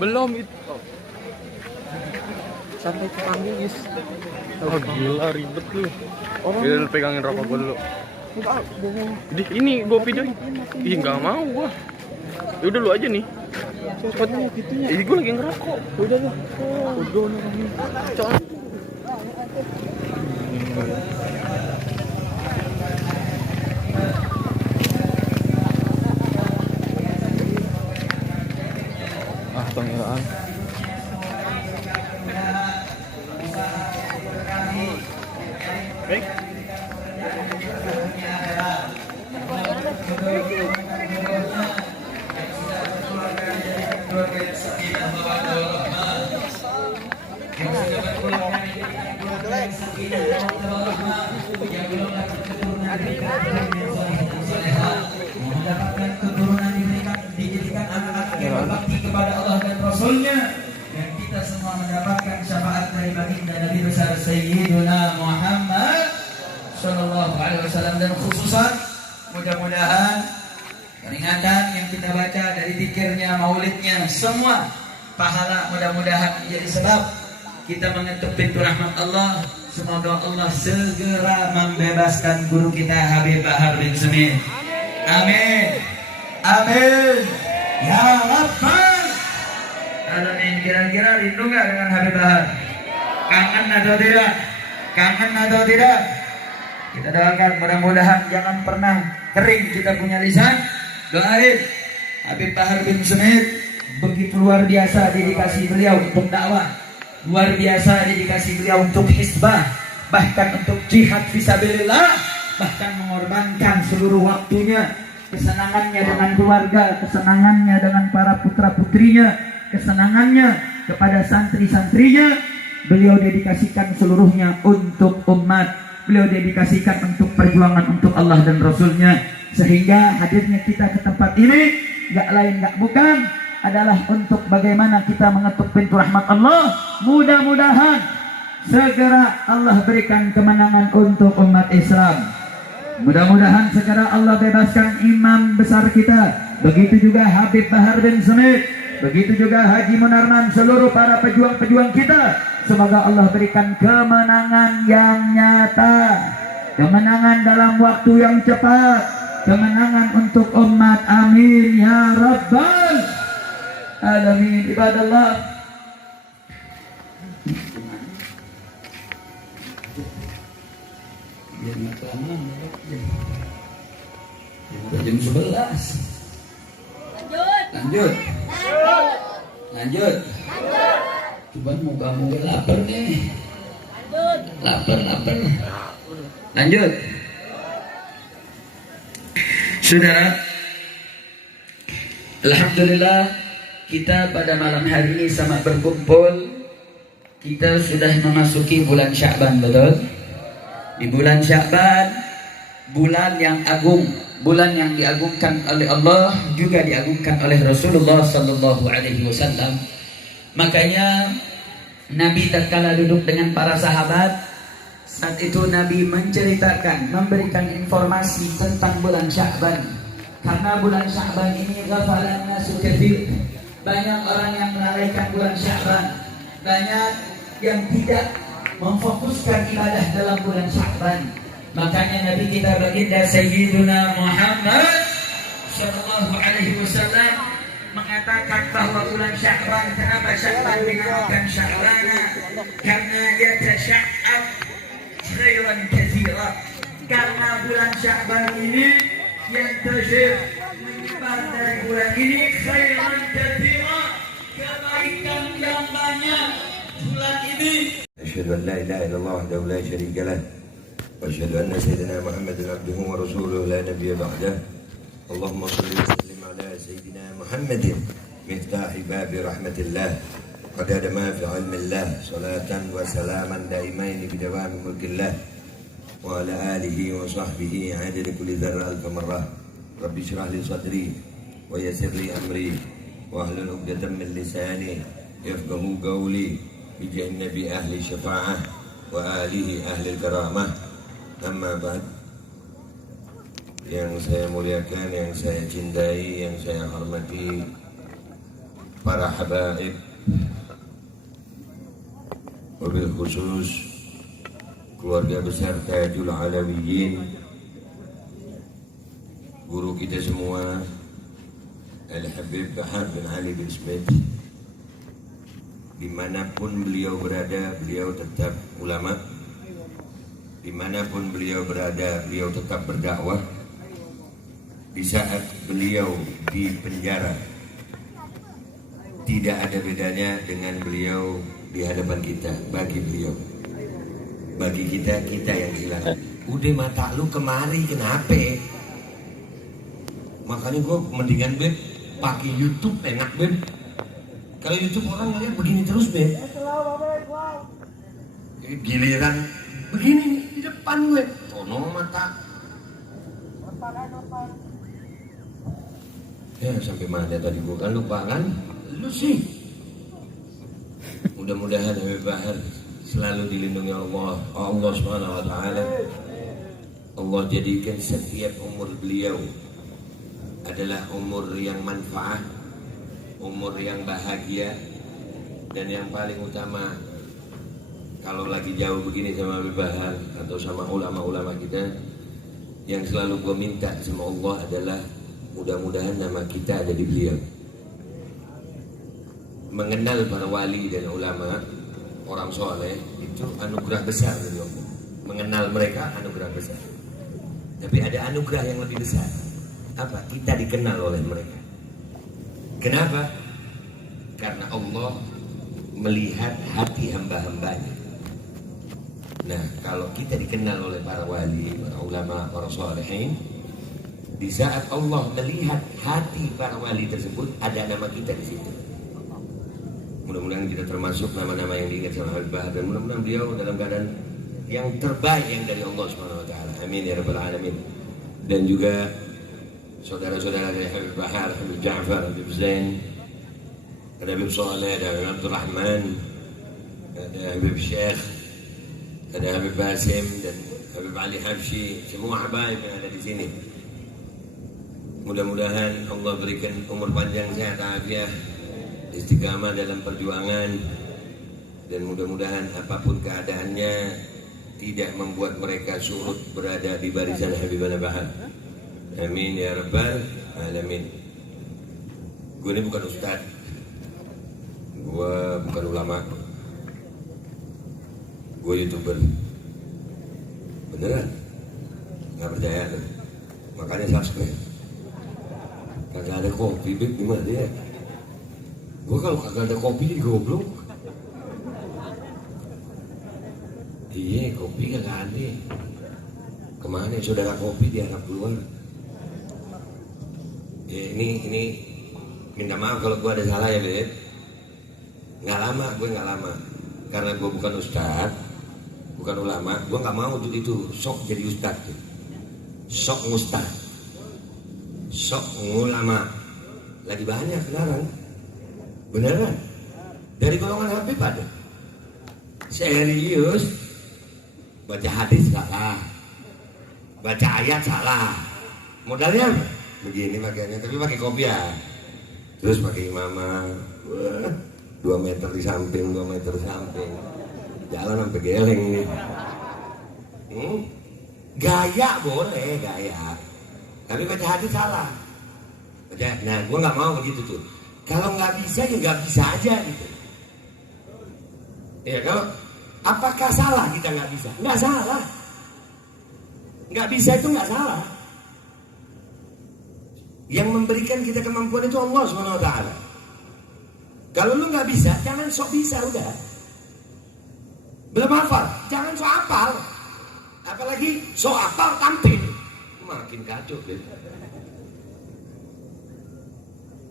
Belum itu. Sampai kepanggil guys. Oh gila ribet lu. Lu pegangin rokok gua dulu. Di ini gua videoin. Ih nggak mau gua. Ya udah lu aja nih. Cepetnya gitunya. Ih gua lagi ngerokok. Udah lu. Udah nih. Pengiraan. Baik. Mendapatkan keturunan dijadikan anak-anak yang berbakti kepada Allah dan Rasulnya, dan kita semua mendapatkan syafaat dari baginda Nabi besar Sayyiduna Muhammad Sallallahu Alaihi Wasallam. Dan khususan mudah-mudahan peringatan yang kita baca dari zikirnya, maulidnya, semua pahala mudah-mudahan menjadi sebab kita mengetuk pintu rahmat Allah. Semoga Allah segera membebaskan guru kita Habib Bahar bin Smith. Amin. Amin. Ya Rabbal Alamin. Kira-kira rindu nggak dengan Habib Bahar? Kangen atau tidak? Kangen atau tidak? Kita doakan mudah-mudahan jangan pernah kering kita punya lisan. Doain Habib Bahar bin Smith, begitu luar biasa dedikasi beliau untuk dakwah, luar biasa dedikasi beliau untuk hisbah, bahkan untuk jihad fisabilillah, bahkan mengorbankan seluruh waktunya, kesenangannya dengan keluarga, kesenangannya dengan para putra-putrinya, kesenangannya kepada santri-santrinya. Beliau dedikasikan seluruhnya untuk umat. Beliau dedikasikan untuk perjuangan untuk Allah dan Rasulnya. Sehingga hadirnya kita ke tempat ini gak lain gak bukan adalah untuk bagaimana kita mengetuk pintu rahmat Allah. Mudah-mudahan segera Allah berikan kemenangan untuk umat Islam. Mudah-mudahan segera Allah bebaskan imam besar kita. Begitu juga Habib Bahar bin Smith, begitu juga Haji Munarman, seluruh para pejuang-pejuang kita. Semoga Allah berikan kemenangan yang nyata, kemenangan dalam waktu yang cepat, kemenangan untuk umat. Amin ya Rabbal Alamin. Ibadallah, jam 11. Lanjut. Cuman moga-moga lapar nih. Lapar. Lanjut. Saudara, alhamdulillah kita pada malam hari ini sama berkumpul. Kita sudah memasuki bulan Sya'ban, betul? Di bulan Sya'ban, bulan yang agung, bulan yang diagungkan oleh Allah, juga diagungkan oleh Rasulullah Sallallahu Alaihi Wasallam. Makanya Nabi tatkala duduk dengan para sahabat, saat itu Nabi menceritakan, memberikan informasi tentang bulan Sya'ban. Karena bulan Sya'ban ini ghafalan nasu katsir. Banyak orang yang melalaikan bulan Sya'ban. Banyak yang tidak memfokuskan ibadah dalam bulan Sya'ban. Makanya Nabi kita baginda Sayyiduna Muhammad Sallallahu Alaihi Wasallam mengatakan bahwa bulan Sya'ban, kenapa Sya'ban dinamakan Sya'bana? Karena yatasya'ab khairan katsira. Karena bulan Sya'ban ini yang terjadi menyebar dari bulan ini khairan katsira, kebaikan yang banyak bulan ini. Asyhadu an la ilaha illallah wahdahu la syarika lah wa asyhadu anna sayyidina Muhammadan abduhu wa rasuluhu la nabiyya ba'dah. Allahumma shalli wa sallim ala sayyidina Muhammadin miftahi babi rahmatillah qadada ma fi ilmillah salatan wa salaman daimaini bidawami mulkillah وعلى آله وصحبه عدد كل ذرة ألف مرة. رب اشرح لي صدري ويسر لي أمري واحلل عقدة من لساني يفقهوا قولي بجاه النبي أهل الشفاعة وآله أهل الكرامة. أما بعد, yang saya muliakan, yang saya cintai, yang saya hormati, para habaib, wabil khusus keluarga besar Tajul Alawiyin, guru kita semua Al-Habib Bahar bin Ali bin Smith. Dimanapun beliau berada, beliau tetap ulama. Dimanapun beliau berada, beliau tetap berdakwah. Di saat beliau di penjara, tidak ada bedanya dengan beliau di hadapan kita. Bagi kita, kita yang kehilangan. Udah mata lu kemari, kenapa? Makanya gue mendingan Beb pakai YouTube, enak Beb. Kalau YouTube orang ngeliat begini terus Beb, giliran begini nih di depan gue, tono mata. Ya sampai mana tadi gue kan lupa kan? Lu sih. Mudah-mudahan Habib Bahar selalu dilindungi Allah Subhanahu wa taala. Allah jadikan setiap umur beliau adalah umur yang manfaat, umur yang bahagia, dan yang paling utama kalau lagi jauh begini sama Habib Bahar atau sama ulama-ulama kita, yang selalu gue minta sama Allah adalah mudah-mudahan nama kita ada di beliau. Mengenal para wali dan ulama, orang soleh, itu anugerah besar dari Allah. Mengenal mereka anugerah besar. Tapi ada anugerah yang lebih besar. Apa? Kita dikenal oleh mereka. Kenapa? Karena Allah melihat hati hamba-hambanya. Nah, kalau kita dikenal oleh para wali, para ulama, para solehin, di saat Allah melihat hati para wali tersebut, ada nama kita di situ. Mudah-mudahan kita termasuk nama-nama yang diingat sama Habib Bahar, dan mudah-mudahan beliau dalam keadaan yang terbaik yang dari Allah Subhanahu wa taala. Amin ya rabbal alamin. Dan juga saudara-saudara dari Habib Bahar, Habib Ja'far, Habib Zain, ada Habib Saleh, ada Habib Abdul Rahman, ada Habib Syekh, ada Habib Basim dan Habib Ali Habsyi, semua habaib yang ada di sini. Mudah-mudahan Allah berikan umur panjang, sehat, afiat, istiqamah dalam perjuangan, dan mudah-mudahan apapun keadaannya tidak membuat mereka surut berada di barisan Habibana Bahar. Amin ya rabbal alamin. Gue ini bukan ustadz, gue bukan ulama, gue YouTuber. Beneran? Gak percaya tuh? Makanya subscribe. Kagak ada kopi, Beb, gimana dia? Gue kalau kagak ada kopi jadi goblok. Iya, kopi kagak ada. Kemana saudara kopi diharap keluar? Ya, ini minta maaf kalau gue ada salah ya, Beb. Gue nggak lama. Karena gue bukan ustadz, bukan ulama, gue nggak mau itu sok jadi ustadz, sok ngustadz, sok ngulama. Lagi banyak sekarang. Beneran, dari golongan Habib ada. Serius, baca hadis salah, baca ayat salah. Modalnya begini pakaiannya, tapi pakai kopiah. Terus pakai imamah, 2 meter di samping, 2 meter di samping. Jalan sampai geleng nih. Gaya boleh, gaya. Tapi baca hadis salah. Nah, gue nggak mau begitu tuh. Kalau nggak bisa ya nggak bisa aja gitu. Ya kalau apakah salah kita nggak bisa? Nggak salah. Nggak bisa itu nggak salah. Yang memberikan kita kemampuan itu Allah Subhanahu wa taala. Kalau lu nggak bisa, jangan sok bisa udah. Belum hafal, jangan sok hafal. Apalagi sok hafal tampil, makin kacau.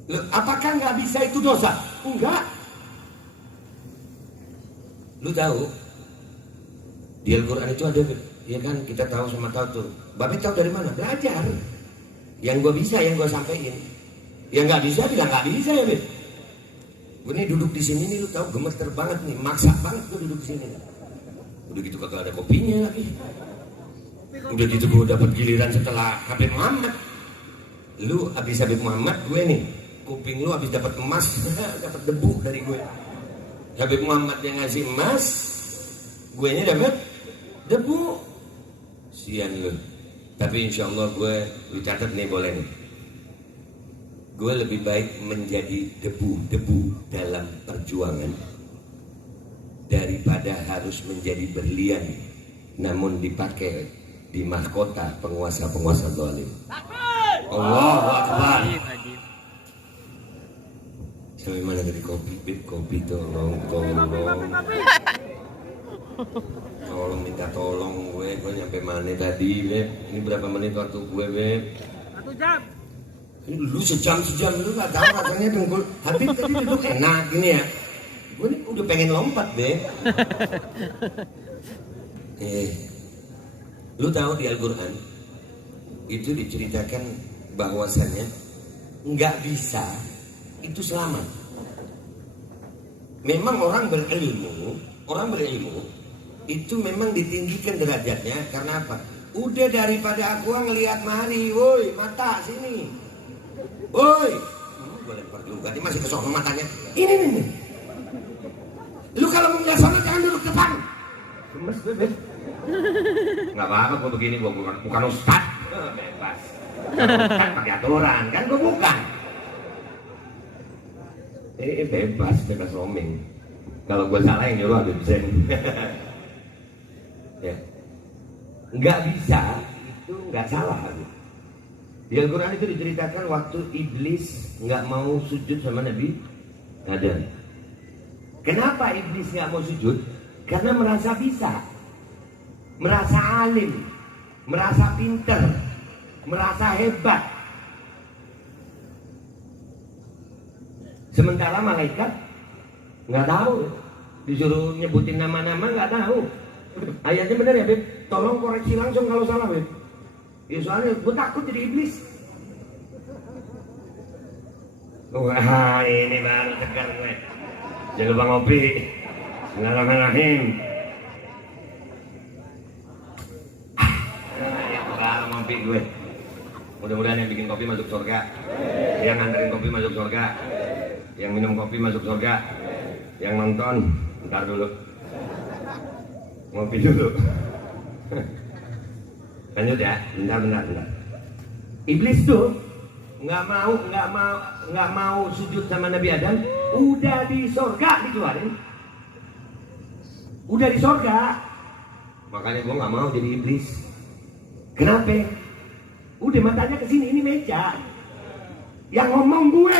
Loh, apakah nggak bisa itu dosa? Enggak. Lu tahu di Al-Quran itu ada Ya kan, kita tahu sama tahu tuh. Babe tahu dari mana? Belajar. Yang gue bisa, yang gue sampein. Yang nggak bisa, bilang nggak bisa ya, Beb. Gue nih duduk di sini nih, lu tahu gemeter banget nih, maksa banget gue duduk di sini. Udah gitu kagak ada kopinya lagi. Udah gitu gue dapat giliran setelah Habib Muhammad. Lu habis Habib Muhammad, gue nih kuping lu habis dapat emas, dapat debu dari gue. Habib Muhammad yang ngasih emas, gue nya dapat debu. Sian lu. Tapi insya Allah gue, lu catat nih boleh nih. Gue lebih baik menjadi debu-debu dalam perjuangan daripada harus menjadi berlian namun dipakai di mahkota penguasa-penguasa zalim. Allahu Akbar. Sampai mana tadi kopi? Bib, kopi tolong. Tolong minta tolong gue nyampe mana tadi, Beb? Ini berapa menit waktu gue, Beb? 1 jam. Lu sejam lu gak tahu rasanya dengkul. Habib tadi duduk enak gini ya. Gue nih udah pengen lompat, Beb. Lu tahu di Al-Quran itu diceritakan bahwasannya nggak bisa itu selamat. Memang orang berilmu itu memang ditinggikan derajatnya karena apa? Udah daripada aku ngelihat mari, woi mata sini, woi, gue lempar juga, dia masih kesono matanya. Ini nih. Lu kalau mau ngeliat sana jangan duduk depan. Gemes gue, Beb. Nggak apa-apa gue begini, gue bukan ustad. Bebas. Kan pakai aturan, kan gue bukan. Bebas roaming. Kalau gue salah yang nyuruh Habib Zain. Ya. Nggak bisa, itu nggak salah. Di Al-Quran itu diceritakan waktu iblis nggak mau sujud sama Nabi Adam. Kenapa iblis nggak mau sujud? Karena merasa bisa, merasa alim, merasa pinter, merasa hebat. Sementara malaikat nggak tahu, disuruh nyebutin nama-nama nggak tahu. Ayatnya benar ya, Beb? Tolong koreksi langsung kalau salah, Beb. Ya soalnya gue takut jadi iblis. Wah, ini baru segar gue. Jangan lupa ngopi. Bismillahirrahmanirrahim. Ya baru ngopi gue. Mudah-mudahan yang bikin kopi masuk surga, yang nganterin kopi masuk surga, yang minum kopi masuk surga, yang nonton ntar dulu. Ngopi dulu. Lanjut ya, bentar. Iblis tuh nggak mau sujud sama Nabi Adam, udah di sorga dikeluarin, udah di sorga. Makanya gue nggak mau jadi iblis. Kenapa? Udah matanya ke sini, ini meja. Yang ngomong gue.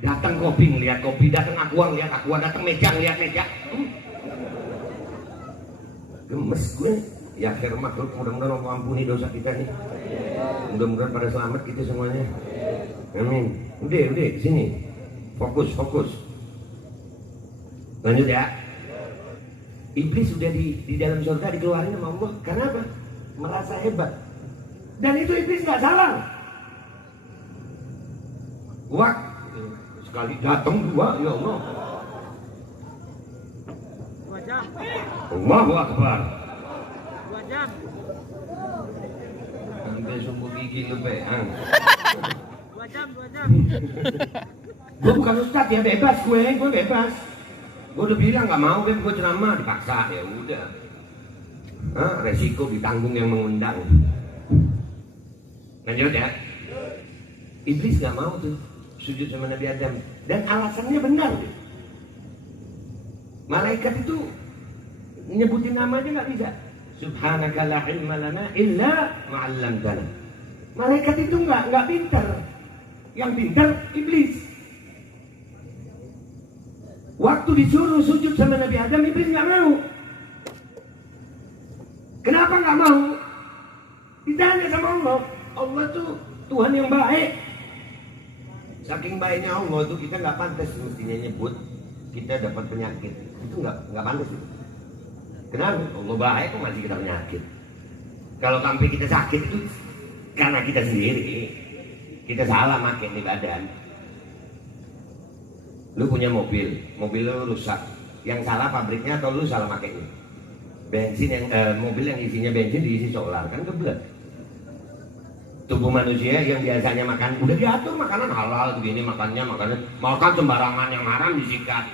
Datang kopi ngeliat kopi, datang aqua ngeliat aqua, datang meja ngeliat meja. Gemes gue. Ya akhir makhluk, mudah-mudahan Allah ampuni dosa kita nih. Mudah-mudahan pada selamat kita semuanya. Amin. Udah sini. Fokus. Lanjut ya. Iblis sudah di dalam surga dikeluarin sama Allah. Karena apa? Merasa hebat. Dan itu iblis nggak salah. Wah, sekali datang dua, ya Allah. 2 jam. Allahu Akbar. 2 jam. Sampai sumbu gigi lu peang. 2 jam. Gue bukan ustad ya, bebas gue bebas. Gue udah bilang nggak mau, gue ceramah dipaksa ya udah. Resiko ditanggung yang mengundang. Lanjut ya. Iblis nggak mau tuh sujud sama Nabi Adam dan alasannya benar. Malaikat itu nyebutin namanya nggak bisa. Subhanaka la ilma lana illa ma 'allamtana. Malaikat itu nggak pintar. Yang pintar iblis. Waktu disuruh sujud sama Nabi Adam, iblis nggak mau. Kenapa nggak mau? Ditanya sama Allah. Allah tuh Tuhan yang baik. Saking baiknya Allah tuh kita nggak pantas mestinya nyebut kita dapat penyakit. Itu nggak pantas itu. Kenapa? Allah baik kok masih kita penyakit. Kalau sampai kita sakit itu karena kita sendiri. Kita salah makin di badan. Lu punya mobil lu rusak. Yang salah pabriknya atau lu salah makainya? Bensin yang mobil yang isinya bensin diisi solar kan kebelet. Tubuh manusia yang biasanya makan udah diatur makanan halal begini makan sembarangan yang haram disikat.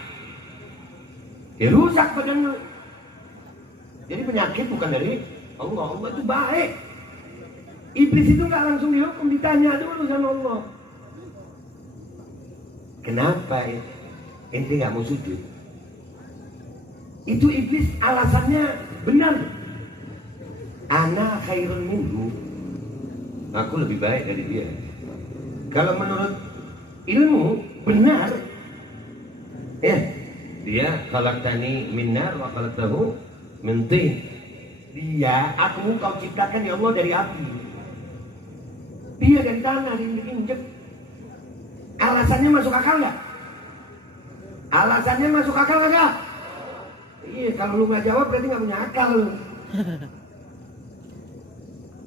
Ya rusak badan lu. Jadi penyakit bukan dari Allah itu baik. Iblis itu nggak langsung dihukum, ditanya dulu sama Allah. Kenapa ente nggak mau sujud? Itu iblis alasannya benar. Ana khairun minhu. Aku lebih baik dari dia. Kalau menurut ilmu benar. Ya, dia khalaqtani min nar wa khalaqtahu min tin. Dia, aku kau ciptakan ya Allah dari api. Dia dari tanah diinjek. Alasannya masuk akal nggak? Alasannya masuk akal nggak? Iya, kalau lu nggak jawab berarti nggak punya akal lu.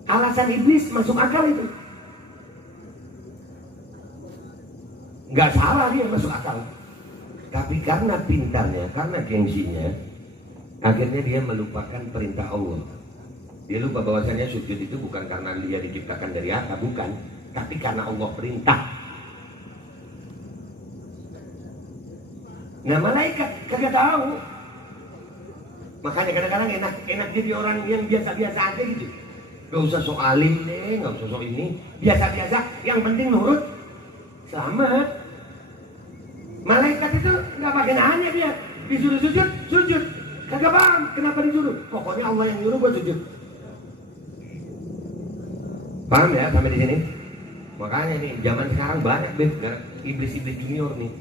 Alasan iblis masuk akal itu. Nggak salah dia masuk akal. Tapi karena pintarnya, karena gengsinya, akhirnya dia melupakan perintah Allah. Dia lupa bahwasanya sujud itu bukan karena dia diciptakan dari apa, bukan, tapi karena Allah perintah. Nah malaikat kagak tahu. Makanya kadang-kadang enak jadi orang yang biasa-biasa aja gitu. Gak usah sok alim deh, gak usah sok ini, biasa-biasa, yang penting nurut, selamat. Malaikat itu gak pakai nanya dia, disuruh sujud, kagak paham kenapa disuruh. Pokoknya Allah yang nyuruh gua sujud. Paham ya sampai di sini? Makanya nih zaman sekarang banyak iblis-iblis junior nih.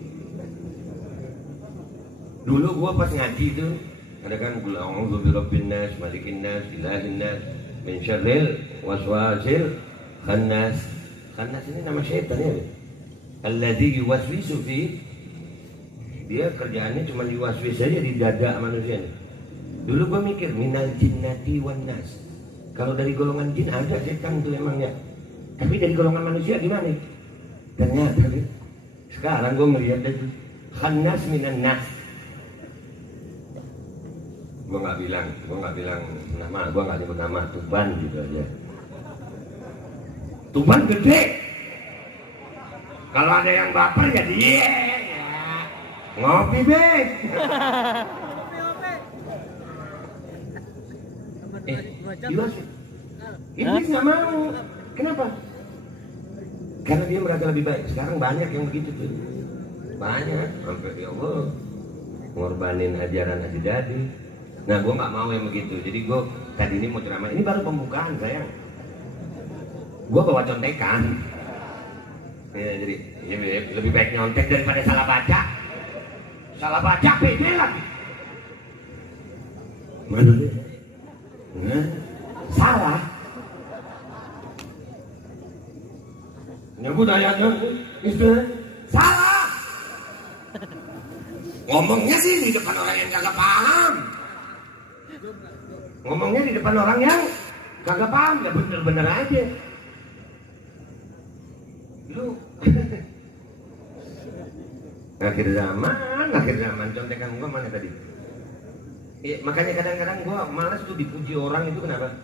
Dulu gua pas ngaji itu ada kan qul a'udzu birabbin nas, malikin nas, ilahin nas, min syarril waswasil khannas. Khannas ini nama syaitan ya. Alladzi yuwaswisu fi, dia kerjaannya cuma yuwaswis saja di dada manusia. Dulu gua mikir minal jinnati wan nas. Kalau dari golongan jin ada setan tuh emangnya. Tapi dari golongan manusia gimana? Ternyata sekarang gue melihat itu khannas minan nas. Gue nggak bilang nama, gue nggak nyebut nama, Tuban gitu aja. Tuban gede. Kalau ada yang baper jadi ya. Ngopi be. Iblis nggak mau. Kenapa? Karena dia merasa lebih baik. Sekarang banyak yang begitu tuh. Banyak. Sampai ya Allah ngorbanin ajaran ajdadi. Nah, gue nggak mau yang begitu. Jadi gue tadi ini mau ceramah. Ini baru pembukaan sayang. Gue bawa contekan. Ya, jadi ya, lebih baik nyontek daripada salah baca. Salah baca pede lagi. Mana dia? Nah, salah. Nyebut ayatnya itu salah. Ngomongnya sih di depan orang yang kagak paham. Ngomongnya di depan orang yang kagak paham, ya bener-bener aja. Lu akhir zaman contekan gua mana tadi? Makanya kadang-kadang gua malas tuh dipuji orang itu kenapa?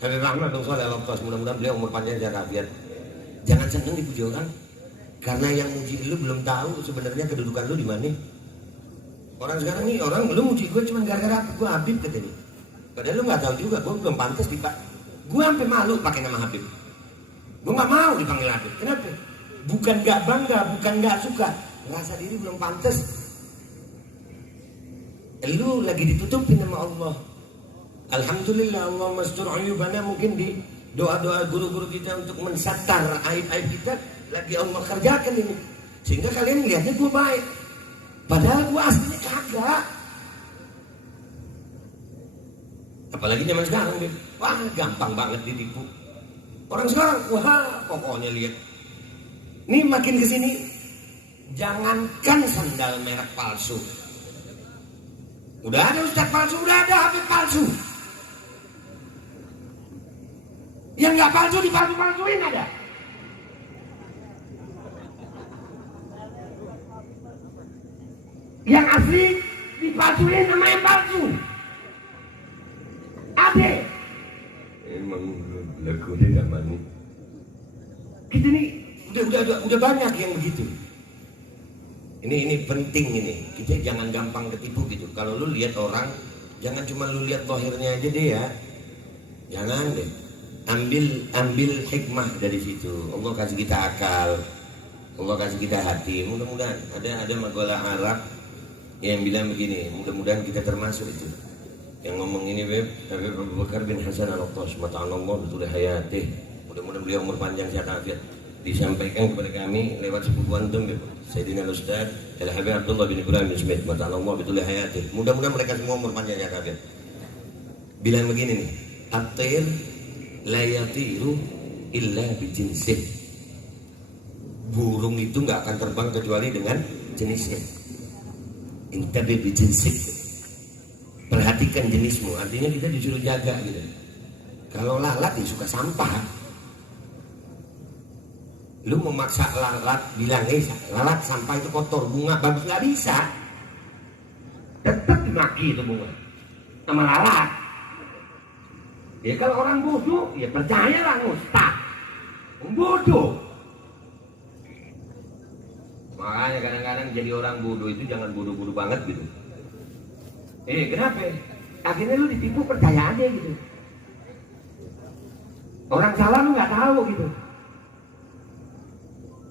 Saya rahmat dong soal Allah, mudah-mudahan beliau umur panjang sehat walafiat. Jangan seneng dipuji orang, karena yang muji lu belum tahu sebenarnya kedudukan lu di mana. Orang sekarang nih orang belum muji gue cuma gara-gara gue Habib katanya. Padahal lu nggak tahu juga, gue belum pantas dipak. Gue sampai malu pakai nama Habib. Gue nggak mau dipanggil Habib. Kenapa? Bukan nggak bangga, bukan nggak suka, rasa diri belum pantas. Lu lagi ditutupin sama Allah. Alhamdulillah Allah mastur ayubana, mungkin di doa-doa guru-guru kita untuk mensatar aib-aib kita lagi Allah kerjakan ini. Sehingga kalian lihatnya gue baik. Padahal gue aslinya kagak. Apalagi zaman sekarang nih. Wah gampang banget ditipu. Orang sekarang wah pokoknya lihat. Nih makin kesini jangankan sandal merek palsu. Udah ada ustaz palsu, udah ada habib palsu. Yang nggak palsu dipalsu-palsuin ada. Yang asli dipalsuin sama yang palsu. Ada. Emang lagunya zaman ini. Kita nih udah banyak yang begitu. Ini penting ini. Kita jangan gampang ketipu gitu. Kalau lu lihat orang, jangan cuma lu lihat zahirnya aja deh ya. Jangan deh. Ambil hikmah dari situ. Allah kasih kita akal. Allah kasih kita hati. Mudah-mudahan ada makalah Arab yang bilang begini, mudah-mudahan kita termasuk itu. Yang ngomong ini Habib Abu Bakar bin Hasan Al-Attas, mata'anallah betul hayatih. Mudah-mudahan beliau umur panjang sehat afiat. Disampaikan kepada kami lewat sepupu antum Sayyidina Al-Ustaz Al-Habib Abdullah bin Ibrahim bin Smith, mata'anallah betul hayatih. Mudah-mudahan mereka semua umur panjang sehat afiat. Bilang begini nih, at-tayr la yatiru illa bijinsih. Burung itu nggak akan terbang kecuali dengan jenisnya. Intabi bijinsih. Perhatikan jenismu, artinya kita disuruh jaga gitu. Kalau lalat ya suka sampah. Lu memaksa lalat bilang, lalat sampah itu kotor, bunga bagus, nggak bisa. Tetap dimaki itu bunga sama lalat. Ya kalau orang bodoh, ya percayalah ustaz. Bodoh. Makanya kadang-kadang jadi orang bodoh itu jangan bodoh-bodoh banget gitu. Kenapa? Akhirnya lu ditipu, percaya aja gitu. Orang salah lu nggak tahu gitu.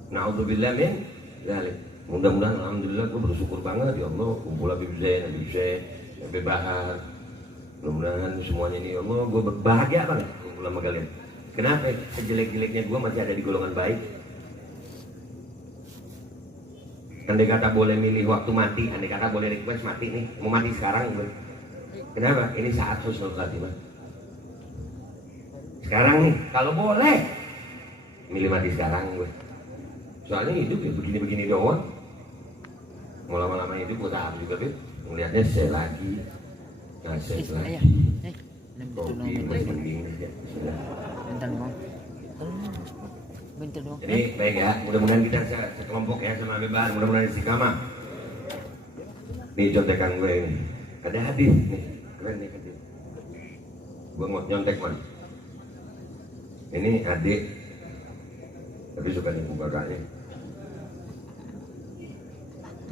Na'udzubillah min dzalik. Mudah-mudahan alhamdulillah gue bersyukur banget ya Allah kumpul Habib Zain, Habib Bahar. Mudah-mudahan semuanya ini ya Allah gue bahagia banget kumpul sama kalian. Kenapa? Sejelek-jeleknya gue masih ada di golongan baik. Andai kata boleh milih waktu mati, andai kata boleh request mati nih, mau mati sekarang gue. Kenapa? Ini saat husnul khatimah. Sekarang nih, kalau boleh milih mati sekarang gue. Soalnya hidup ya begini-begini doang. Mau lama-lama hidup gue tahu juga Bib. Melihatnya saya lagi, saya lagi. Kopi masih mending ya. Jadi baik ya, mudah-mudahan kita sekelompok ya sama Habib Bahar, mudah-mudahan istiqamah. Nih contekan gue ini, ada hadis nih, keren nih hadis. Gue mau nyontek man. Ini adik, tapi suka nipu kakaknya.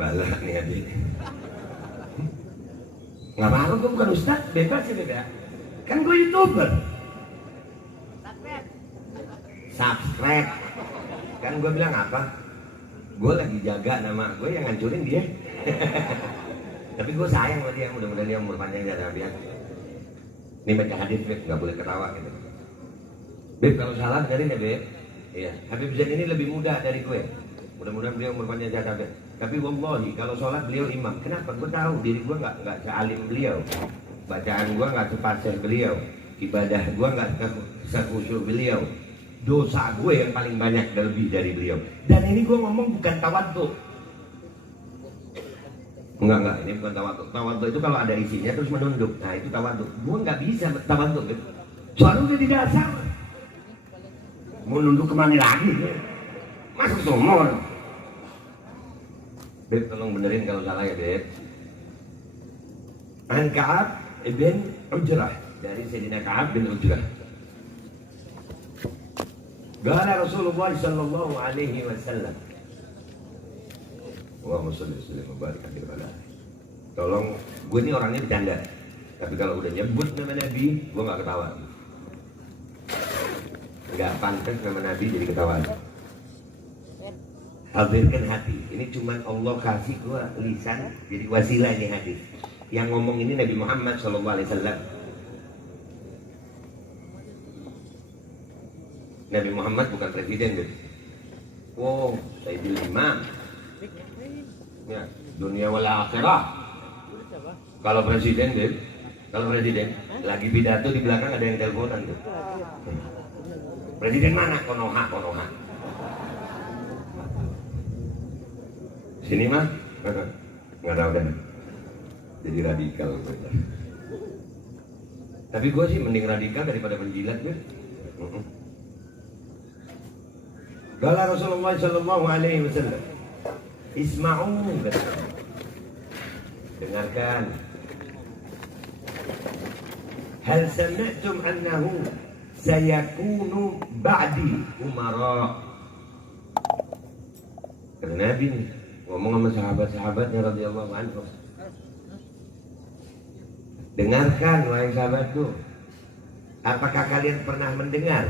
Bala nih adik. Nggak apa-apa, gue bukan ustaz, bebas sih beda. Kan gue YouTuber. Subscribe. Kan gue bilang apa? Gue lagi jaga nama gue yang ngancurin dia. Tapi gue sayang sama dia, mudah-mudahan dia umur panjang dan afiat. Ini baca hadis Beb, nggak boleh ketawa gitu. Beb kalau salah benerin ya Beb. Iya, Habib Zain ini lebih muda dari gue. Mudah-mudahan beliau umur panjang dan afiat. Tapi wallahi kalau sholat beliau imam. Kenapa? Gue tahu diri gue nggak sealim beliau. Bacaan gue nggak sepasir beliau. Ibadah gue nggak sekhusyuk beliau. Dosa gue yang paling banyak dan lebih dari beliau. Dan ini gue ngomong bukan tawadhu. Enggak, ini bukan tawadhu. Tawadhu itu kalau ada isinya terus menunduk. Nah itu tawadhu. Gue nggak bisa tawadhu. Soalnya udah di dasar. Mau nunduk kemana lagi? Masuk sumur. Beb tolong benerin kalau salah ya Beb. An Ka'ab ibn Ujrah. Dari Sayyidina Ka'ab bin Ujrah. Qala Rasulullah sallallahu alaihi wasallam. Allahumma shalli wa barik alaihi. Tolong, gue ini orangnya bercanda. Tapi kalau udah nyebut nama Nabi, gue nggak ketawa. Nggak pantas nama Nabi jadi ketawa. Hadirkan hati. Ini cuma Allah kasih gue lisan jadi wasilah ini hadis. Yang ngomong ini Nabi Muhammad sallallahu alaihi wasallam. Nabi Muhammad bukan presiden gitu. Wow, Sayyidil Imam. Ya, dunia wal akhirah. Kalau presiden deh, lagi pidato di belakang ada yang teleponan tuh. Presiden mana? Konoha. Sini mah, nggak tahu kan. Jadi radikal. Tapi gue sih mending radikal daripada penjilat gue. Kala Rasulullah sallallahu alaihi wasallam, isma'u, dengarkan. Hal sami'tum annahu sayakunu ba'di umara. Kata Nabi nih, ngomong sama sahabat-sahabatnya radhiyallahu anhu. Dengarkan wahai sahabatku, apakah kalian pernah mendengar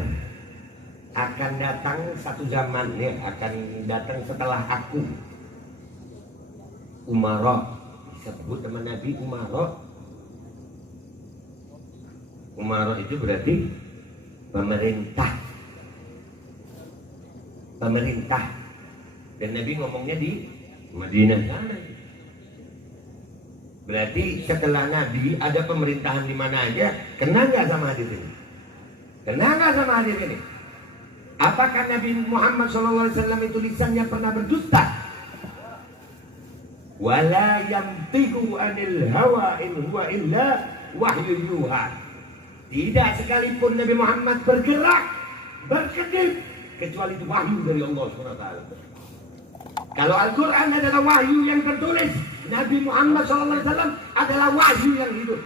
akan datang satu zaman ya, akan datang setelah aku umara, disebut sama Nabi umara. Umara itu berarti pemerintah. Dan Nabi ngomongnya di Madinah sana. Berarti setelah Nabi ada pemerintahan di mana aja. Kena nggak sama hadis ini? Kena nggak sama hadis ini? Apakah Nabi Muhammad SAW itu lisannya pernah berdusta? Wala yantiqu anil hawa in huwa illa wahyu yuha. Tidak sekalipun Nabi Muhammad bergerak, berkedip, kecuali itu wahyu dari Allah SWT. Kalau Al-Quran adalah wahyu yang tertulis, Nabi Muhammad SAW adalah wahyu yang hidup.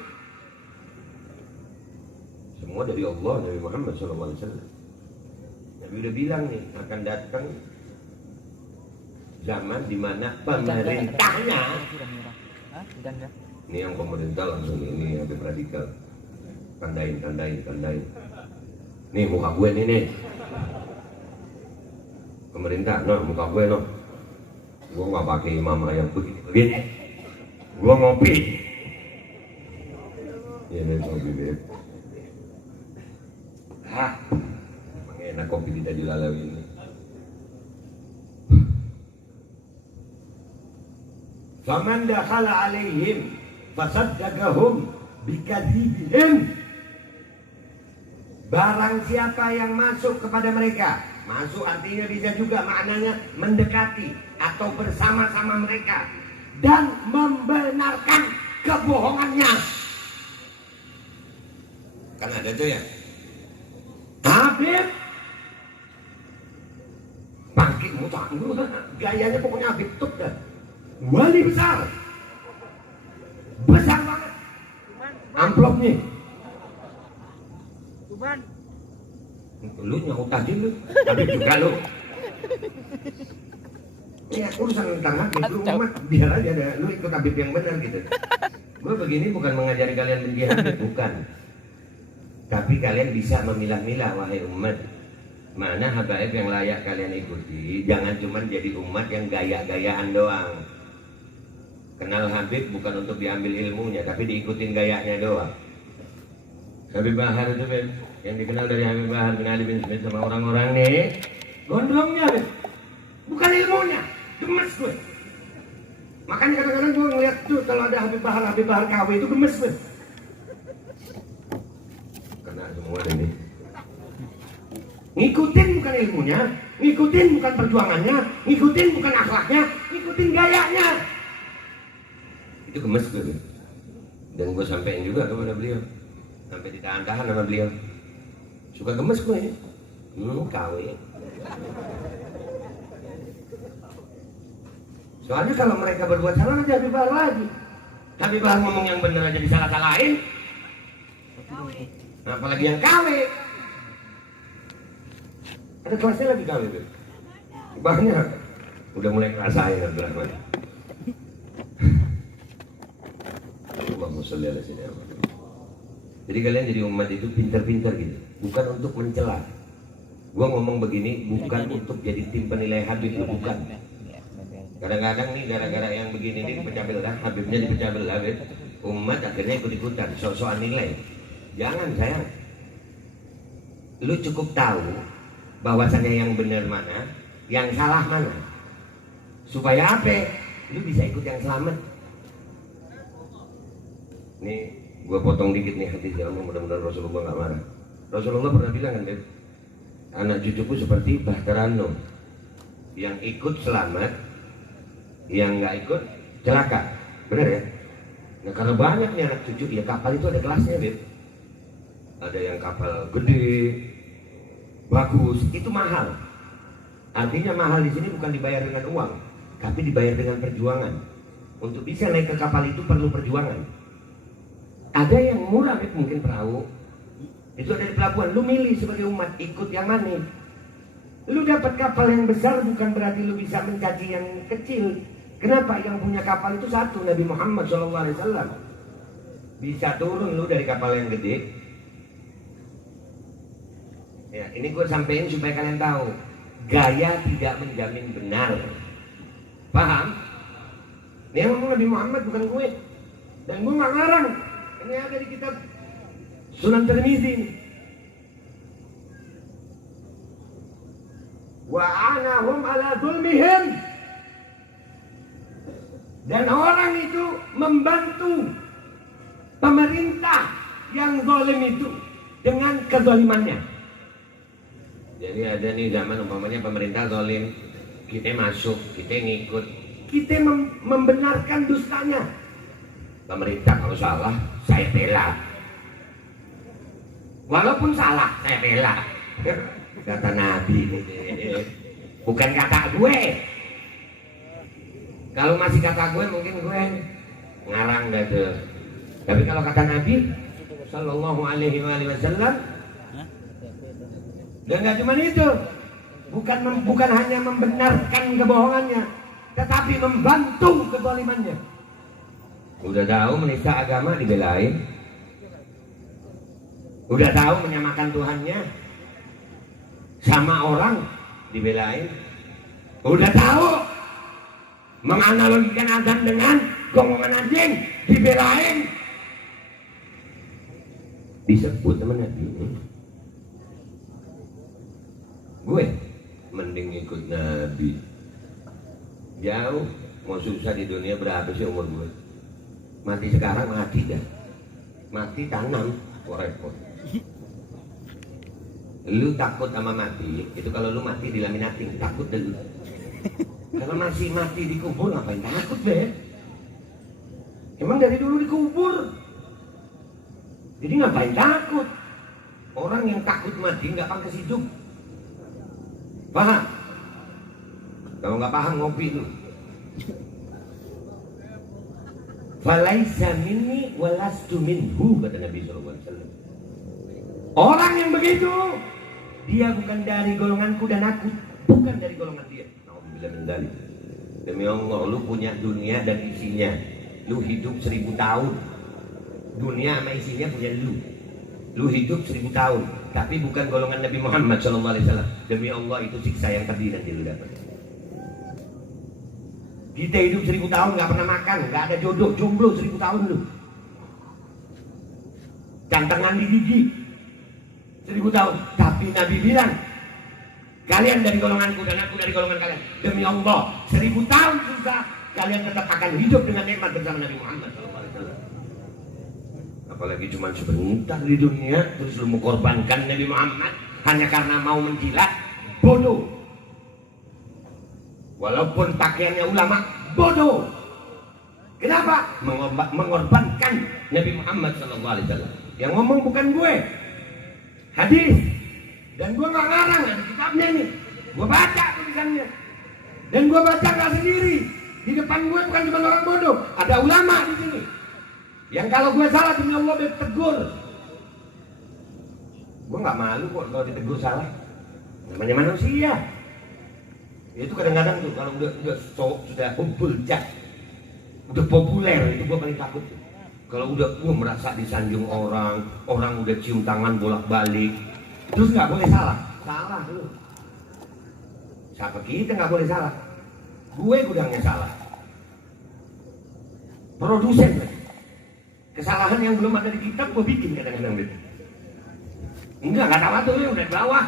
Semua dari Allah, Nabi Muhammad SAW. Nabi udah bilang nih, akan datang zaman di mana pemerintahnya, ini yang pemerintah langsung ini Habib radikal. Tandain. Nih muka gue nih. Pemerintah, muka gue Gue nggak pakai imam yang begini. Gue ngopi. Ya nih ngopi beb. Emang enak kopi tidak dilalui ini. Faman dakhala alaihim fasaddaqahum bikadzibihim. Barang siapa yang masuk kepada mereka, masuk artinya bisa juga maknanya mendekati atau bersama-sama mereka dan membenarkan kebohongannya. Kan ada tuh ya, Habib bangkit mutak, gayanya pokoknya Habib tuh dah, wali besar banget, amplopnya. Tuban. Lu nyaut tadi lu, Habib juga lu. Ya urusan tentang Habib, lu umat biar aja ada, lu ikut Habib yang benar gitu. Gue begini bukan mengajari kalian benci Habib, bukan. Tapi kalian bisa memilah-milah wahai umat, mana habaib yang layak kalian ikuti. Jangan cuma jadi umat yang gaya-gayaan doang. Kenal Habib bukan untuk diambil ilmunya, tapi diikutin gayanya doang. Habib Bahar itu Ben, yang dikenal dari Habib Bahar bin Ali bin Smith sama orang-orang nih, gondrongnya Ben, bukan ilmunya, gemes gue. Makanya kadang-kadang gue ngeliat tuh kalau ada Habib Bahar KW itu gemes Ben. Kena semua ini. Ngikutin bukan ilmunya, ngikutin bukan perjuangannya, ngikutin bukan akhlaknya, ngikutin gayanya. Itu gemes gue Ben. Dan gue sampein juga kepada beliau. Sampai ditahan-tahan sama beliau. Suka gemes gue ya. KW. Soalnya kalau mereka berbuat salah nanti Habib Bahar lagi. Habib Bahar ngomong yang benar aja disalah-salahin. Apalagi yang KW. Ada kelasnya lagi KW tuh. Banyak. Udah mulai ngerasain Abdurrahman. Allahumma sholli ala sayyidina Muhammad. Jadi kalian jadi umat itu pintar-pintar gitu, bukan untuk mencela. Gua ngomong begini bukan untuk jadi tim penilai Habib, bukan. Kadang-kadang nih gara-gara yang begini nih dipecah belah, Habibnya dipecah belah, umat akhirnya ikut-ikutan, sok-sokan nilai. Jangan sayang. Lu cukup tahu bahwasannya yang benar mana, yang salah mana. Supaya apa? Lu bisa ikut yang selamat. Nih gue potong dikit nih hadis ya, mudah-mudahan Rasulullah nggak marah. Rasulullah pernah bilang kan, Beb, anak cucuku seperti Bahtarano, yang ikut selamat, yang nggak ikut celaka, benar ya? Nah karena banyak nih anak cucu, ya kapal itu ada kelasnya, Beb. Ada yang kapal gede, bagus, itu mahal. Artinya mahal di sini bukan dibayar dengan uang, tapi dibayar dengan perjuangan. Untuk bisa naik ke kapal itu perlu perjuangan. Ada yang murah, Beb, mungkin perahu. Itu ada di pelabuhan, lu milih sebagai umat, ikut yang mana. Lu dapat kapal yang besar bukan berarti lu bisa mencaci yang kecil. Kenapa? Yang punya kapal itu satu, Nabi Muhammad SAW. Bisa turun lu dari kapal yang gede. Ya, ini gue sampein supaya kalian tahu, gaya tidak menjamin benar. Paham? Ini yang ngomong Nabi Muhammad, bukan gue. Dan gue gak ngarang. Ini ada di kitab Sunan Tirmizi ini. Wa anahum ala zulmihim. Dan orang itu membantu pemerintah yang zalim itu dengan kezalimannya. Jadi ada nih zaman umpamanya pemerintah zalim, kita masuk, kita ngikut, kita membenarkan dustanya. Pemerintah kalau salah, saya bela. Walaupun salah, saya bela. Kata Nabi, bukan kata gue. Kalau masih kata gue, mungkin gue ngarang dah tuh. Tapi kalau kata Nabi Sallallahu Alaihi Wasallam, dan nggak cuma itu, bukan hanya membenarkan kebohongannya, tetapi membantu kezalimannya. Udah tahu menista agama dibelain, udah tahu menyamakan Tuhannya sama orang dibelain, udah tahu menganalogikan azan dengan gonggongan anjing dibelain, disebut sama Nabi. Gue mending ikut Nabi. Jauh, mau susah di dunia berapa sih umur gue? Mati sekarang mati dah. Mati tanam, repot. Lu takut sama mati, itu kalau lu mati dilaminating, takut dulu. Kalau masih mati dikubur ngapain takut, Beb? Emang dari dulu dikubur. Jadi ngapain takut? Orang yang takut mati nggak pantas hidup. Paham? Kalau nggak paham ngopi dulu. Falaisa minni walastu minhu, kata Nabi SAW. Orang yang begitu, dia bukan dari golonganku dan aku bukan dari golongan dia. Alhamdulillah mendali. Demi Allah, lu punya dunia dan isinya. Lu hidup 1000 tahun. Dunia sama isinya punya lu. Lu hidup 1000 tahun, tapi bukan golongan Nabi Muhammad SAW. Demi Allah, itu siksa yang pedih nanti lu dapat. Kita hidup 1000 tahun nggak pernah makan, nggak ada jodoh, jomblo 1000 tahun lu. Cantengan di gigi 1000 tahun, tapi Nabi bilang, kalian dari golonganku dan aku dari golongan kalian. Demi Allah, 1000 tahun susah, kalian tetap akan hidup dengan nikmat bersama Nabi Muhammad SAW. Apalagi cuma sebentar di dunia, terus lu mengorbankan Nabi Muhammad hanya karena mau menjilat, bodoh. Walaupun pakaiannya ulama, bodoh. Kenapa? Mengorbankan Nabi Muhammad SAW. Yang ngomong bukan gue, hadis. Dan gue nggak ngarang, ada kitabnya nih. Gue baca tulisannya. Dan gue baca nggak sendiri. Di depan gue bukan cuma orang bodoh, ada ulama di sini. Yang kalau gue salah demi Allah dia tegur. Gue nggak malu kok kalau ditegur salah. Namanya manusia. Itu kadang-kadang tuh kalau udah sudah kumpul jak, udah populer, itu gue paling takut. Kalau udah merasa disanjung orang udah cium tangan bolak-balik, terus nggak boleh salah lu. Siapa kita nggak boleh salah? Gue gudangnya salah. Produsen, kesalahan yang belum ada di kitab gue bikin kadang-kadang gitu. Nggak tahu tuh udah di bawah.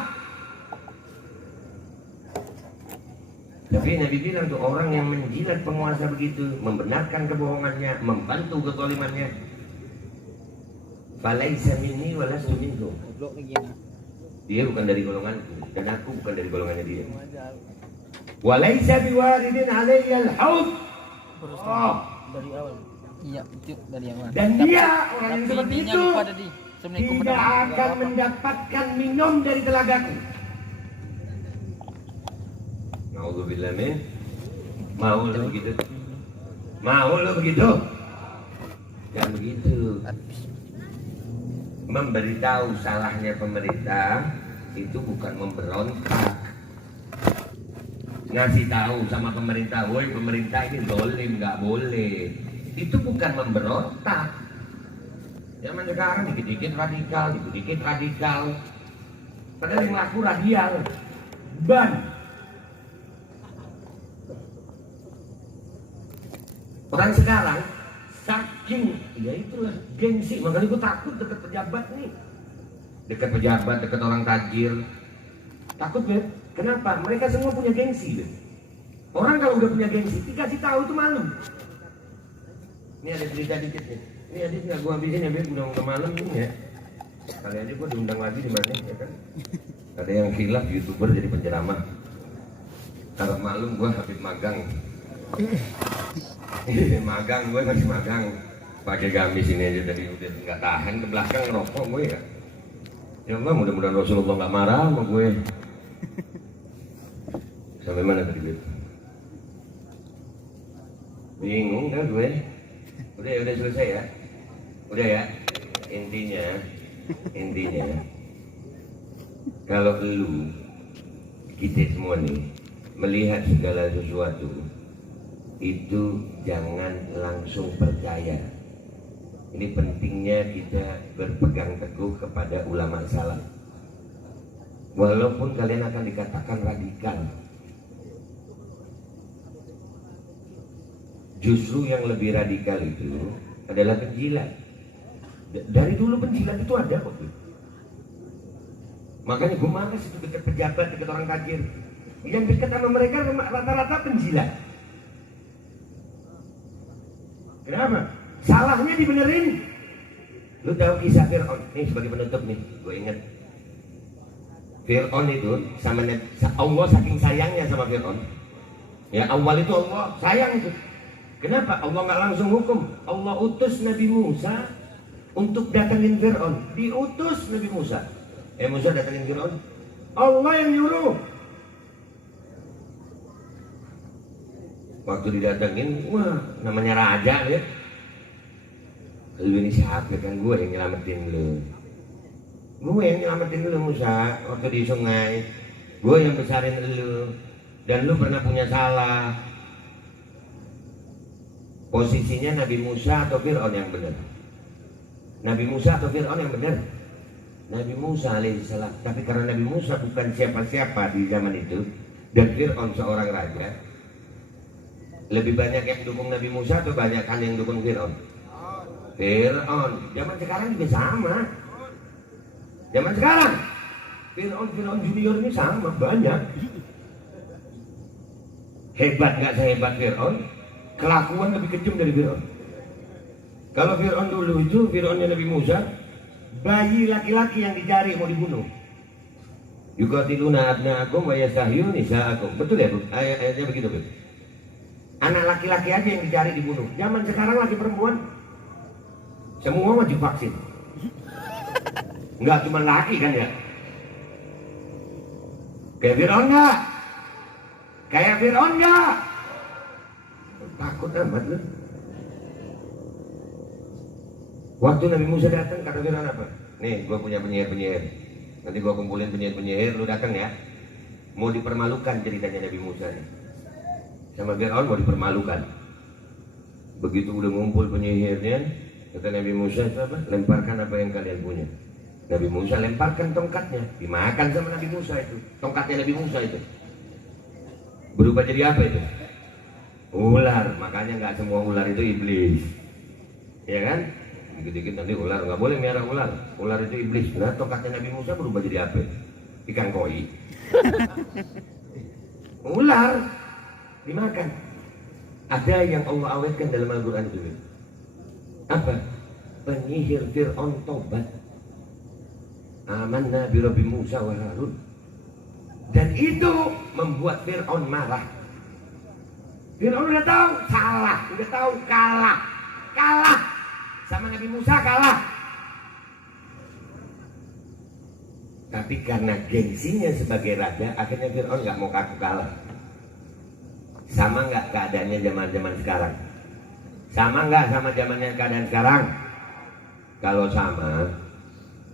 Tapi Nabi bilang tuh orang yang menjilat penguasa begitu, membenarkan kebohongannya, membantu kezalimannya, falaisa minni walastu minhu. Dia bukan dari golonganku dan aku bukan dari golongannya dia. Walaisa biwaridin alayya al-haud. Iya, itu dari yang mana? Dan dia orang yang Tapi seperti intinya itu lupa tadi. Assalamualaikum tidak warahmatullahi akan wabarakatuh. mendapatkan minum dari telagaku. Naudzubillah min. Mau lu begitu? Mau lu begitu? Jangan begitu. Memberitahu salahnya pemerintah itu bukan memberontak. Ngasih tahu sama pemerintah, woi pemerintah ini zalim, nggak boleh. Itu bukan memberontak. Zaman sekarang dikit-dikit radikal, dikit-dikit radikal. Padahal yang laku radial. Ban. Orang sekarang saking, ya itulah gengsi. Makanya gue takut dekat pejabat nih. Dekat pejabat, dekat orang tajir. Takut Beb. Kenapa? Mereka semua punya gengsi Beb. Orang kalau udah punya gengsi, dikasih tahu itu malu. Ini ada cerita dikit nih. Ini adik nggak gue habisin ya Beb, udah malam ini ya. Kali aja gue diundang lagi di mana ya kan. Ada yang khilaf YouTuber jadi penceramah. Kalau malam gue habis magang. Magang gue masih magang. Pakai gamis ini aja tadi udah nggak tahan ke belakang ngerokok gue ya. Ya Allah mudah-mudahan Rasulullah nggak marah sama gue. Sampai mana tadi Beb? Bingung kan gue? Udah selesai ya? Udah ya? Intinya kalau lu kita semua nih melihat segala sesuatu itu jangan langsung percaya. Ini pentingnya kita berpegang teguh kepada ulama salaf. Walaupun kalian akan dikatakan radikal, justru yang lebih radikal itu adalah penjilat. Dari dulu penjilat itu ada kok. Makanya gue malas itu dekat pejabat, dekat orang tajir. Yang dekat sama mereka rata-rata penjilat. Kenapa? Salahnya dibenerin. Lu tahu kisah Fir'aun? Nih sebagai penutup nih, gue inget. Fir'aun itu sama Allah saking sayangnya sama Fir'aun. Ya awal itu Allah sayang itu. Kenapa? Allah nggak langsung hukum. Allah utus Nabi Musa untuk datangin Fir'aun. Diutus Nabi Musa. Musa datangin Fir'aun. Allah yang nyuruh. Waktu didatengin, wah namanya raja ya. Lu ini siapa kan? Gue yang nyelamatin lu. Gue yang nyelamatin lu Musa waktu di sungai. Gue yang besarin lu. Dan lu pernah punya salah. Posisinya Nabi Musa atau Fir'aun yang benar? Nabi Musa atau Fir'aun yang benar? Nabi Musa alaihissalam. Tapi karena Nabi Musa bukan siapa-siapa di zaman itu dan Fir'aun seorang raja, lebih banyak yang dukung Nabi Musa atau banyak kan yang dukung Fir'aun? Fir'aun. Zaman sekarang juga sama. Zaman sekarang Fir'aun junior ini sama banyak. Hebat nggak sehebat Fir'aun? Kelakuan lebih kejam dari Fir'aun. Kalau Fir'aun dulu itu Fir'aunnya Nabi Musa, bayi laki-laki yang dicari mau dibunuh. Yuqatiluna abna'akum wa yastahyuna nisa'akum. Betul ya Bu? Ayatnya begitu Bu. Anak laki-laki aja yang dicari dibunuh. Zaman sekarang laki perempuan semua wajib vaksin. Enggak cuma laki kan ya? Kayak Fir'aun enggak? Kayak Fir'aun enggak? Takut amat lu. Waktu Nabi Musa datang kata Fir'aun apa? Nih gua punya penyihir-penyihir. Nanti gua kumpulin penyihir-penyihir, lu datang ya. Mau dipermalukan ceritanya Nabi Musa nih. Sama Fir'aun mau dipermalukan. Begitu udah ngumpul penyihirnya, kata Nabi Musa apa? Lemparkan apa yang kalian punya. Nabi Musa lemparkan tongkatnya, dimakan sama Nabi Musa itu. Tongkatnya Nabi Musa itu berubah jadi apa itu? Ular. Makanya nggak semua ular itu iblis, ya kan? Dikit-dikit nanti ular, nggak boleh miara ular. Ular itu iblis. Nah tongkatnya Nabi Musa berubah jadi apa? Ikan koi. Ular dimakan. Ada yang Allah awetkan dalam Al-Quran itu. Apa? Penyihir Fir'aun tobat. Amanna bi Rabbi Musa wa Harun. Dan itu membuat Fir'aun marah. Fir'aun udah tahu salah, udah tahu kalah. kalah sama Nabi Musa, kalah. Tapi karena gengsinya sebagai raja, akhirnya Fir'aun nggak mau kaku kalah. Sama nggak keadaannya zaman sekarang? Sama nggak sama zamannya keadaan sekarang? Kalau sama,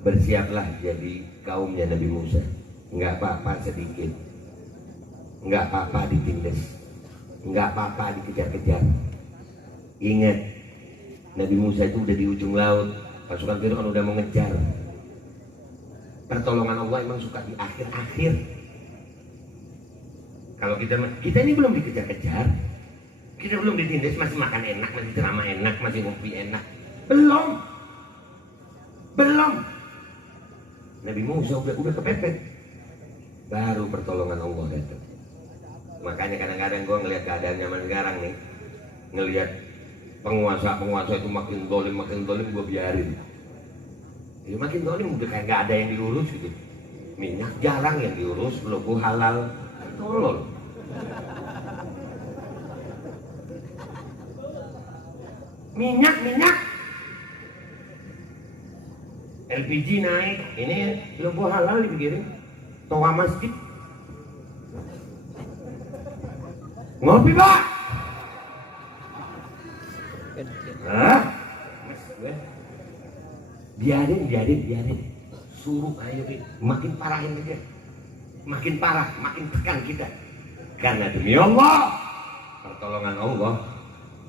bersiaplah jadi kaumnya Nabi Musa. Nggak apa-apa sedikit, nggak apa-apa ditindas, nggak apa-apa dikejar-kejar. Ingat, Nabi Musa itu udah di ujung laut, pasukan Fir'aun udah mengejar. Pertolongan Allah emang suka di akhir-akhir. Kalau kita ini belum dikejar-kejar, kita belum ditindas, masih makan enak, masih ceramah enak, masih ngopi enak, belum. Nabi Musa udah kepepet, baru pertolongan Allah datang. Makanya kadang-kadang gue ngelihat keadaan zaman sekarang nih, ngelihat penguasa itu makin dolim, gue biarin. Ya, makin dolim udah kayak nggak ada yang diurus gitu. Minyak jarang yang diurus, logo halal, tolol. Minyak. LPG naik, ini logo halal dipikirin. Toa masjid. Ngopi, Pak. Hah? Biarin. Suruh ayo, makin parahin aja. Makin parah, makin tekan kita. Karena demi Allah, pertolongan Allah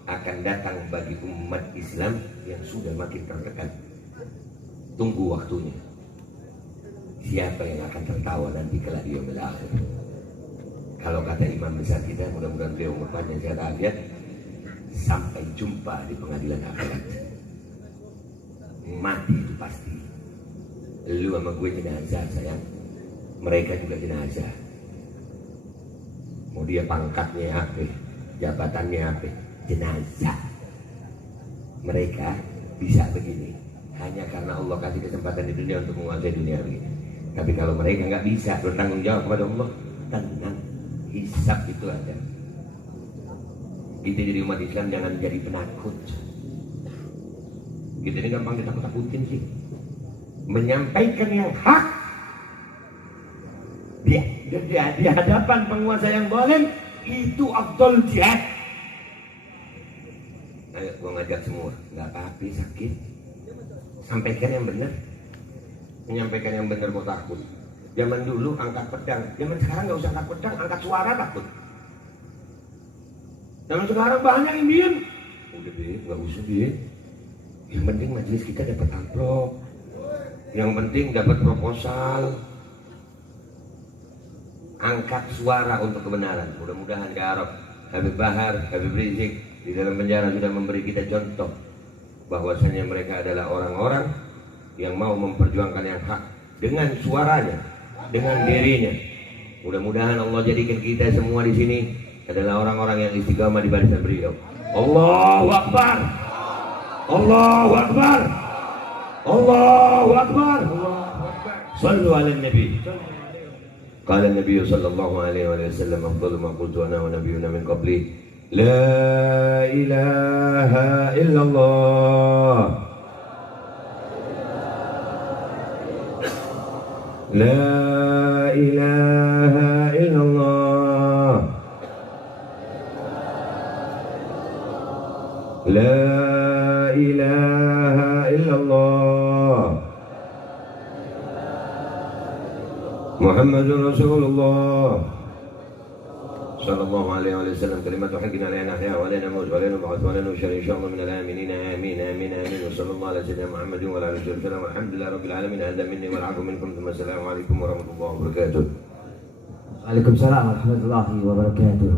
akan datang bagi umat Islam yang sudah makin tertekan. Tunggu waktunya. Siapa yang akan tertawa nanti kelak di yaumil akhir? Kalau kata imam besar kita, mudah-mudahan beliau umur panjang sehat afiat, sampai jumpa di pengadilan akhirat. Mati itu pasti. Lu sama gue jenazah, sayang. Mereka juga jenazah. Mau dia pangkatnya apa, jabatannya apa, jenazah. Mereka bisa begini hanya karena Allah kasih kesempatan di dunia untuk menguasai dunia ini. Tapi kalau mereka nggak bisa bertanggung jawab kepada Allah, tenang, hisab itu ada. Kita jadi umat Islam jangan jadi penakut. Kita ini gampang ditakut-takutin sih. Menyampaikan yang hak di hadapan penguasa yang zalim itu afdal jihad. Ayo gua ngajak semua, nggak apa-apa sakit. Sampaikan yang benar. Menyampaikan yang benar kok takut. Zaman dulu angkat pedang, zaman sekarang nggak usah angkat pedang, angkat suara takut. Zaman sekarang banyak yang diem. Udah deh, nggak usah deh. Yang penting majelis kita dapat amplop. Yang penting dapat proposal. Angkat suara untuk kebenaran. Mudah-mudahan ya Arab, Habib Bahar, Habib Rizik di dalam penjara sudah memberi kita contoh bahwasanya mereka adalah orang-orang yang mau memperjuangkan yang hak dengan suaranya, dengan dirinya. Mudah-mudahan Allah jadikan kita semua di sini adalah orang-orang yang istiqamah di barisan beliau. Allahu Akbar. Allahu Akbar. Allahu Akbar. Sallu ala Nabi. Qala Nabi sallallahu alaihi wasallam afdalu ma qultu ana wa nabiyyuna min qabli la ilaha illallah. La ilaha illallah. La ilaha illallah. Muhammadur Rasulullah sallallahu alaihi wasallam. Kalimatu haqqin alaina ahya wa alaina mawt wa alaina ba'th wa alaina nusyar insyaallah min al-aminin. Amin amin amin. Wa sallallahu ala sayyidina Muhammadin wa ala alihi wasallam. Alhamdulillah rabbil alamin. Hadza minni wal 'afwu minkum. Assalamu alaikum warahmatullahi wabarakatuh. Waalaikumsalam warahmatullahi wabarakatuh.